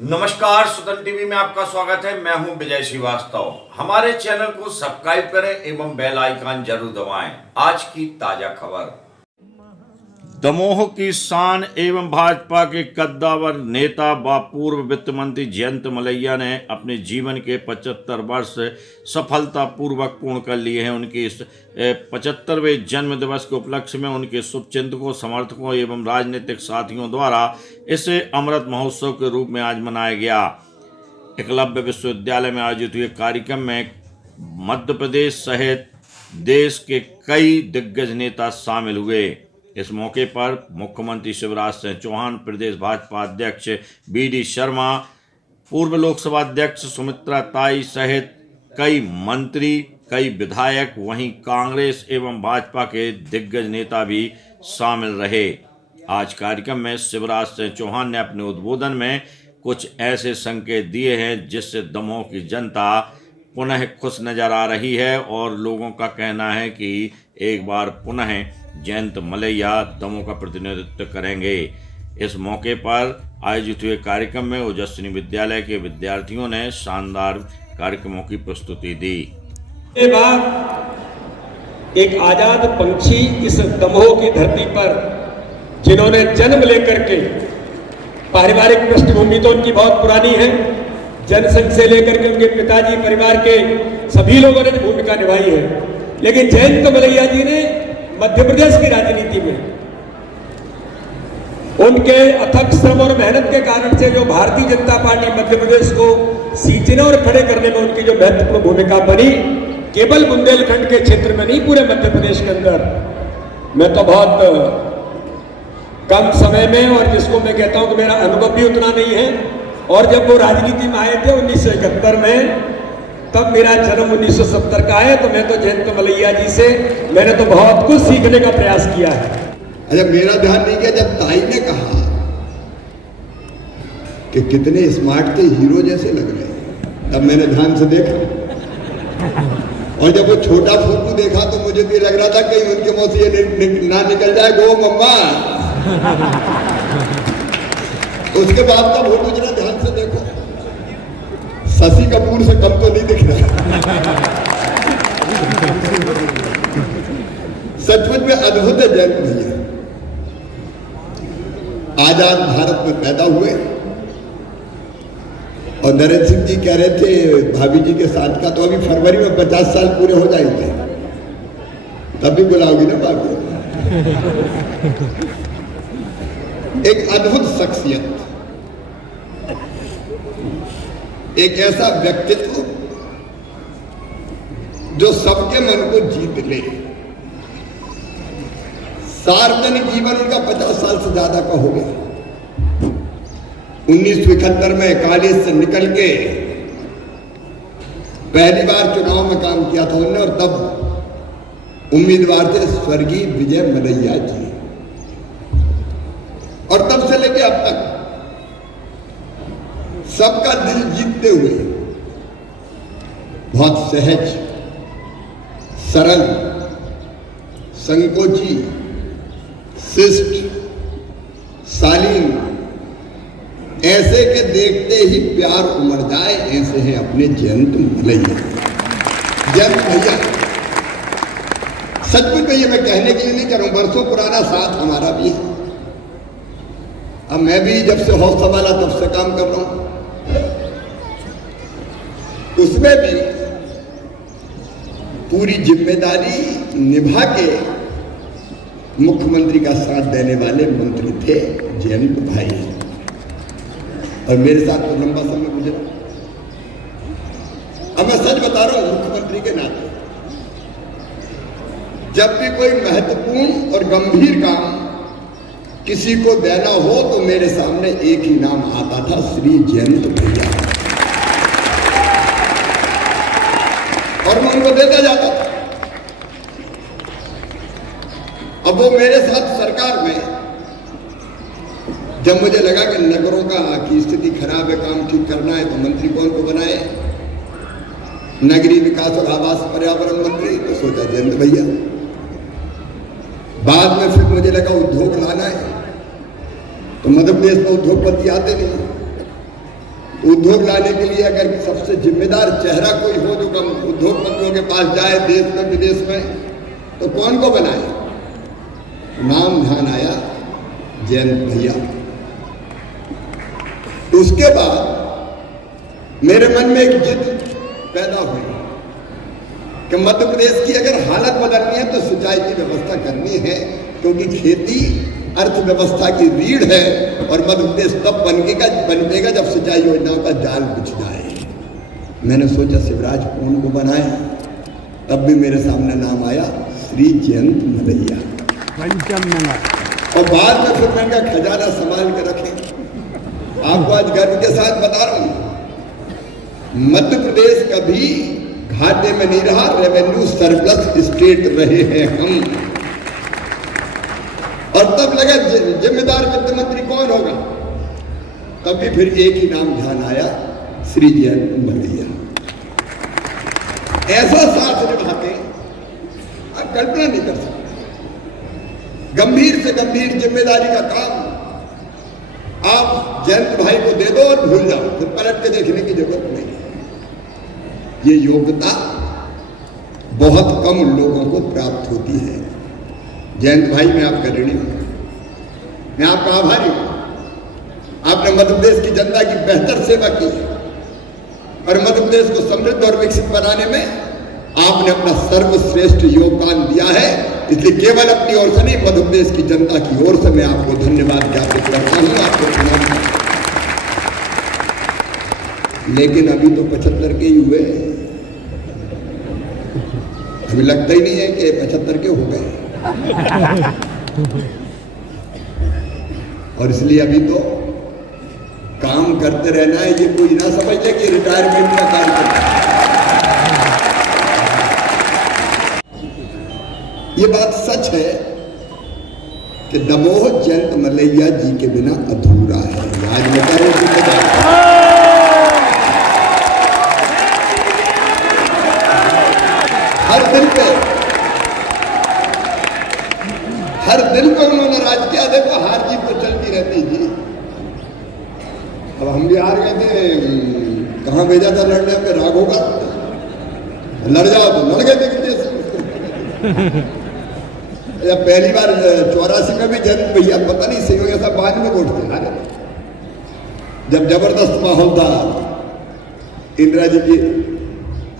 नमस्कार, सुदन टीवी में आपका स्वागत है। मैं हूं विजय श्रीवास्तव। हमारे चैनल को सब्सक्राइब करें एवं बेल आइकन जरूर दबाएं। आज की ताजा खबर। दमोह की शान एवं भाजपा के कद्दावर नेता व पूर्व वित्त मंत्री जयंत मलैया ने अपने जीवन के 75 वर्ष सफलतापूर्वक पूर्ण कर लिए हैं। उनके इस 75वें जन्म दिवस के उपलक्ष्य में उनके शुभचिंतकों, समर्थकों एवं राजनीतिक साथियों द्वारा इसे अमृत महोत्सव के रूप में आज मनाया गया। एकलव्य विश्वविद्यालय में आयोजित हुए कार्यक्रम में मध्य प्रदेश सहित देश के कई दिग्गज नेता शामिल हुए। इस मौके पर मुख्यमंत्री शिवराज सिंह चौहान, प्रदेश भाजपा अध्यक्ष बीडी शर्मा, पूर्व लोकसभा अध्यक्ष सुमित्रा ताई सहित कई मंत्री, कई विधायक, वहीं कांग्रेस एवं भाजपा के दिग्गज नेता भी शामिल रहे। आज कार्यक्रम में शिवराज सिंह चौहान ने अपने उद्बोधन में कुछ ऐसे संकेत दिए हैं जिससे दमोह की जनता पुनः खुश नजर आ रही है और लोगों का कहना है कि एक बार पुनः जयंत मलैया दमोह का प्रतिनिधित्व करेंगे। इस मौके पर आयोजित हुए कार्यक्रम में ओजस्विनी विद्यालय के विद्यार्थियों ने शानदार कार्यक्रमों की प्रस्तुति दी। के बाद एक आजाद पंछी इस दमोह की धरती पर जिन्होंने जन्म लेकर के, पारिवारिक पृष्ठभूमि तो उनकी बहुत पुरानी है, जनसंघ से लेकर के उनके पिताजी, परिवार के सभी लोगों ने भूमिका निभाई है, लेकिन जयंत मलैया जी ने मध्य प्रदेश की राजनीति में उनके अथक श्रम और मेहनत के कारण से जो भारतीय जनता पार्टी मध्य प्रदेश को सींचने और खड़े करने में उनकी जो महत्वपूर्ण भूमिका बनी, केवल बुंदेलखंड के क्षेत्र में नहीं, पूरे मध्य प्रदेश के अंदर। मैं तो बहुत कम समय में, और जिसको मैं कहता हूं कि मेरा अनुभव भी उतना नहीं है, और जब वो राजनीति में आए थे 1971 में, तब मेरा जन्म 1970 का है, तो मैं तो जयंत मलैया जी से मैंने तो बहुत कुछ सीखने का प्रयास किया है। अच्छा, मेरा ध्यान नहीं गया जब ताई ने कहा कि कितने स्मार्ट थे, हीरो जैसे लग रहे हैं, तब मैंने ध्यान से देखा, और जब वो छोटा फोटो देखा तो मुझे भी लग रहा था कहीं उनके मुंह से ये ना निकल जाए गो मम्मा। उसके बाद का फोटो जरा ध्यान से देखो, शशि कपूर से कम तो नहीं दिख रहा। सचमुच में अद्भुत है जयंत भैया। आजाद भारत में पैदा हुए, और नरेंद्र सिंह जी कह रहे थे भाभी जी के साथ का, तो अभी फरवरी में 50 साल पूरे हो जाएंगे, तब भी बुलाओगी ना भाभी। एक अद्भुत शख्सियत, एक ऐसा व्यक्तित्व जो सबके मन को जीत ले। सार्वजनिक जीवन उनका 50 साल से ज्यादा का हो गया। 1971 में कॉलेज से निकल के पहली बार चुनाव में काम किया था उन्होंने, और तब उम्मीदवार थे स्वर्गीय विजय मलैया जी, और तब से लेके अब तक सबका दिल जीतते हुए बहुत सहज, सरल, संकोची, शिष्ट, शालीन, ऐसे के देखते ही प्यार उमड़ जाए, ऐसे हैं अपने जयंत मलैया। जयंत भैया सचमुच में ये मैं कहने के लिए नहीं कह रहा हूं, वर्षों पुराना साथ हमारा भी है। अब मैं भी जब से हौसला वाला तब से काम कर रहा हूं, उसमें भी पूरी जिम्मेदारी निभा के मुख्यमंत्री का साथ देने वाले मंत्री थे जयंत भाई, और मेरे साथ तो लंबा समय गुजरा। अब मैं सच बता रहा हूं, मुख्यमंत्री के नाते जब भी कोई महत्वपूर्ण और गंभीर काम किसी को देना हो तो मेरे सामने एक ही नाम आता था, श्री जयंत भैया, और मैं उनको देता जाता था। अब वो मेरे साथ सरकार में, जब मुझे लगा कि नगरों की स्थिति खराब है, काम ठीक करना है, तो मंत्री कौन को बनाए, नगरीय विकास और आवास पर्यावरण मंत्री, तो सोचा जयंत भैया। बाद में फिर मुझे लगा उद्योग लाना है, तो मध्य प्रदेश में उद्योगपति आते नहीं, उद्योग लाने के लिए अगर सबसे जिम्मेदार चेहरा कोई हो जो कम उद्योगपतियों के पास जाए देश में विदेश में, तो कौन को बनाए? नाम ध्यान आया जयंत भैया। उसके बाद मेरे मन में एक जिद पैदा हुई कि मध्य प्रदेश की अगर हालत बदलनी है तो सिंचाई की व्यवस्था करनी है, क्योंकि खेती अर्थव्यवस्था की रीढ़ है और मध्य प्रदेश तब बनेगा जब सिंचाई योजनाओं का जाल बिछ जाए। मैंने सोचा शिवराज कौन को बनाए, तब भी मेरे सामने नाम आया श्री जयंत मलैया। और बाद में फिर मैंने कहा खजाना संभाल के रखें। आपको आज गर्व के साथ बता रहा हूं, मध्य प्रदेश कभी घाटे में नहीं रहा, रेवेन्यू सरप्लस स्टेट रहे हैं हम। और तब लगा जिम्मेदार वित्त मंत्री कौन होगा, तब भी फिर एक ही नाम ध्यान आया, श्री जयंत मलैया। ऐसा साथ निभाते आप कल्पना नहीं कर सकते। गंभीर से गंभीर जिम्मेदारी का काम आप जयंत भाई को दे दो और भूल जाओ, फिर पलट के देखने की जरूरत नहीं है। ये योग्यता बहुत कम लोगों को प्राप्त होती है। जयंत भाई मैं आपका ऋणी हूं, मैं आपका आभारी हूं। आपने मध्य प्रदेश की जनता की बेहतर सेवा की है और मध्य प्रदेश को समृद्ध और विकसित बनाने में आपने अपना सर्वश्रेष्ठ योगदान दिया है। इसलिए केवल अपनी ओर से नहीं, मध्य प्रदेश की जनता की ओर से मैं आपको धन्यवाद ज्ञापित करता हूं, आपको प्रणाम। लेकिन अभी तो 75 के ही हुए, अभी लगता ही नहीं है कि 75 के हो गए। और इसलिए अभी तो काम करते रहना है, ये कोई ना समझ ले कि रिटायरमेंट का कार्य करना है। ये बात सच है कि दमोह जयंत मलैया जी के बिना अधूरा है। आज मैं कह रहा हूं हर दिल पे उन्होंने राज किया। देखो हार जीत तो चलती रहती जी। अब हम भी हार गए थे, कहां भेजा था लड़ने पे? राघव का लड़ जाओ तो लड़ गए थे कितने से। पहली बार 84 में भी जयंत भैया पता नहीं सही हो गया था, 92 वोट थे हारे, जब जबरदस्त माहौल था। इंदिरा जी की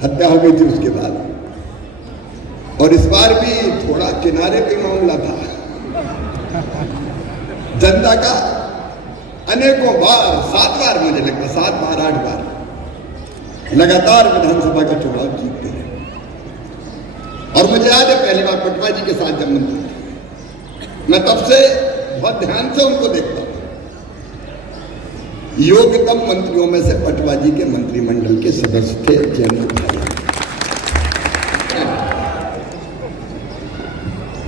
हत्या हो गई थी उसके बाद। और इस बार भी थोड़ा किनारे पे मामला था। जनता का अनेकों बार, 7 बार मुझे लगता, 7 बार 8 बार लगातार विधानसभा का चुनाव जीतते हैं। और मुझे याद है पहली बार पटवा जी के साथ जब मंत्री थे, मैं तब से बहुत ध्यान से उनको देखता था। योग्यतम मंत्रियों में से पटवा जी के मंत्रिमंडल के सदस्य थे जयंत भाई।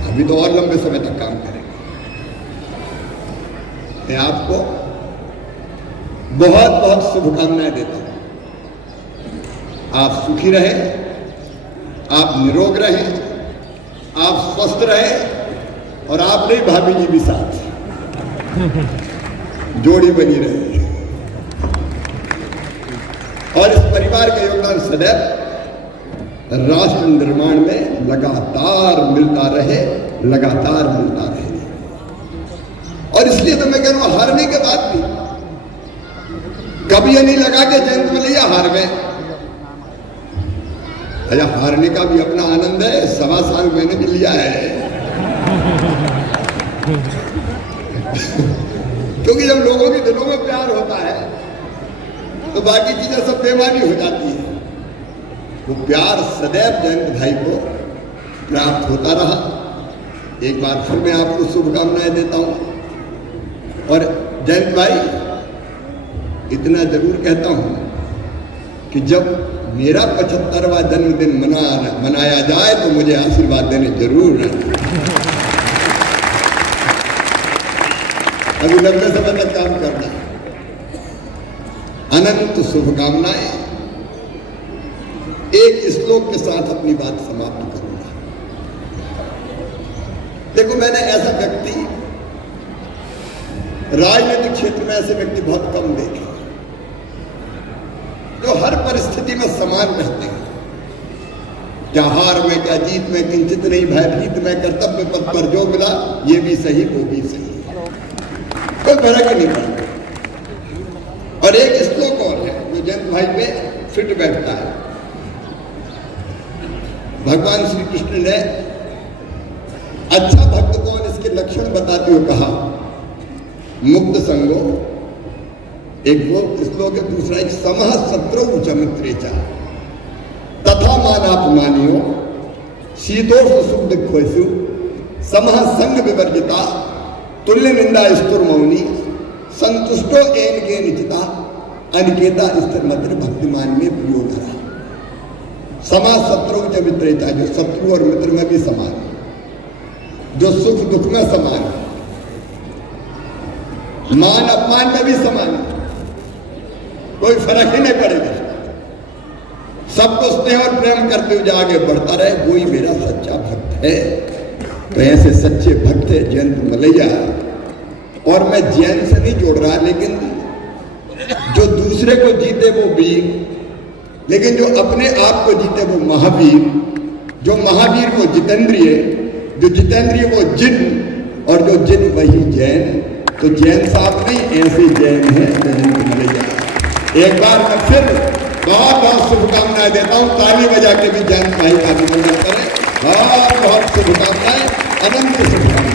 अभी तो और लंबे समय तक काम करेंगे। मैं आपको बहुत बहुत शुभकामनाएं देता हूं। आप सुखी रहें, आप निरोग रहें, आप स्वस्थ रहें और आप नहीं भाभी जी भी साथ जोड़ी बनी रहे। और इस परिवार का योगदान सदैव राष्ट्र निर्माण में लगातार मिलता रहे, लगातार मिलता रहे। और इसलिए तो मैं कह रहा हूं, हारने के बाद भी कभी ये नहीं लगा कि जयंत मलैया हार गए। अरे हारने का भी अपना आनंद है। 1.25 साल मैंने भी लिया है। क्योंकि जब लोगों के दिलों में प्यार होता है तो बाकी चीजें सब बेमानी हो जाती है। वो प्यार सदैव जयंत भाई को प्राप्त होता रहा। एक बार फिर मैं आपको शुभकामनाएं देता हूं। और जयंत भाई, इतना जरूर कहता हूं कि जब मेरा 75वां जन्मदिन मनाया जाए तो मुझे आशीर्वाद देने जरूर रहना। अभी लंबे समय तक काम करना है। अनंत शुभकामनाएं। एक श्लोक के साथ अपनी बात समाप्त करूंगा। देखो, मैंने ऐसा व्यक्ति राजनीतिक क्षेत्र में, ऐसे व्यक्ति बहुत कम देखे। हर परिस्थिति में समान रहते हैं। क्या हार में, क्या जीत में, किंचित नहीं भयभीत में, कर्तव्य पथ पर जो मिला ये भी सही वो भी सही, कोई फर्क ही नहीं पड़ता। और एक श्लोक और है जो जयंत भाई पे फिट बैठता है। भगवान श्री कृष्ण ने अच्छा भक्त कौन इसके लक्षण बताते हुए कहा, मुक्त संगो, एक वो श्लोक है, दूसरा एक समः शत्रु च मित्रेचा तथा मानापमानियो शीतोष्ण सुख दुखोषु समः संग विवर्जिता तुल्य निंदा स्तुर मौनी संतुष्टो एन के निचिता अनिकेता स्थिर मध्य भक्तिमान में प्रियोधरा। समा शत्रु च मित्रेता, जो शत्रु और मित्र में भी समान है, जो सुख दुख में समान है, मान अपमान में भी समान है, कोई फर्क ही नहीं पड़ेगा। सबको स्नेह और प्रेम करते हुए आगे बढ़ता रहे, वही मेरा सच्चा भक्त है। तो ऐसे सच्चे भक्त है जयंत मलैया। और मैं जैन से नहीं जोड़ रहा, लेकिन जो दूसरे को जीते वो वीर, लेकिन जो अपने आप को जीते वो महावीर, जो महावीर वो जितेंद्रिय, जो जितेंद्रिय वो जिन, और जो जिन वही जैन। तो जैन साहब नहीं, ऐसे जैन है जयंत मलैया। एक बार मैं फिर बहुत बहुत शुभकामनाएं देता हूं, ताली बजा के भी जयंत भाई का अभिनंदन करें। बहुत बहुत शुभकामनाएं, अनंत शुभकामनाएं।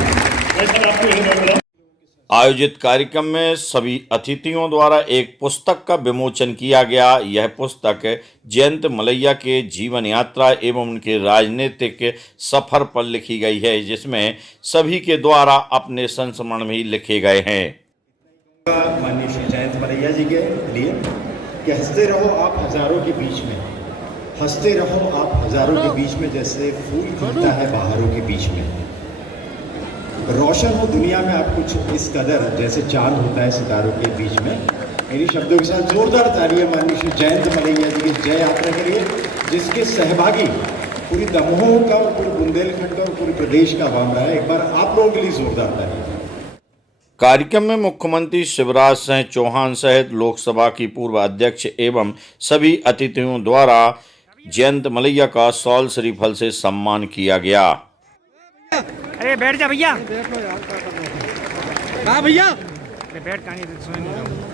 आयोजित कार्यक्रम में सभी अतिथियों द्वारा एक पुस्तक का विमोचन किया गया। यह पुस्तक जयंत मलैया के जीवन यात्रा एवं उनके राजनीतिक सफर पर लिखी गई है, जिसमें सभी के द्वारा अपने संस्मरण भी लिखे गए हैं। माननीय श्री जयंत मलैया जी के लिए कि हंसते रहो आप हजारों के बीच में, हंसते रहो आप हजारों के बीच में, जैसे फूल खिलता है बहारों के बीच में। रोशन हो दुनिया में आप कुछ इस कदर, जैसे चांद होता है सितारों के बीच में। इन्हीं शब्दों के साथ जोरदार तालियां माननीय श्री जयंत मलैया जी की जय यात्रा के लिए, जिसके सहभागी पूरी दमोह का और पूरे बुंदेलखंड का और पूरे प्रदेश का आवाम रहा है। एक बार आप लोगों के लिए जोरदार तालियां। कार्यक्रम में मुख्यमंत्री शिवराज सिंह चौहान सहित लोकसभा की पूर्व अध्यक्ष एवं सभी अतिथियों द्वारा जयंत मलैया का शॉल श्रीफल से सम्मान किया गया। अरे बैठ जा भैया। हाँ भैया, अरे बैठ कहानी सुन नहीं रहा।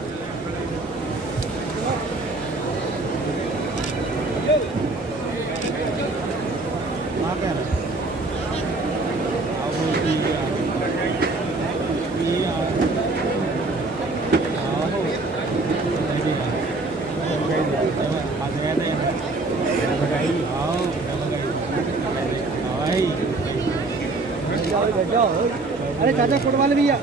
अरे चाचा फुटबॉल भैया।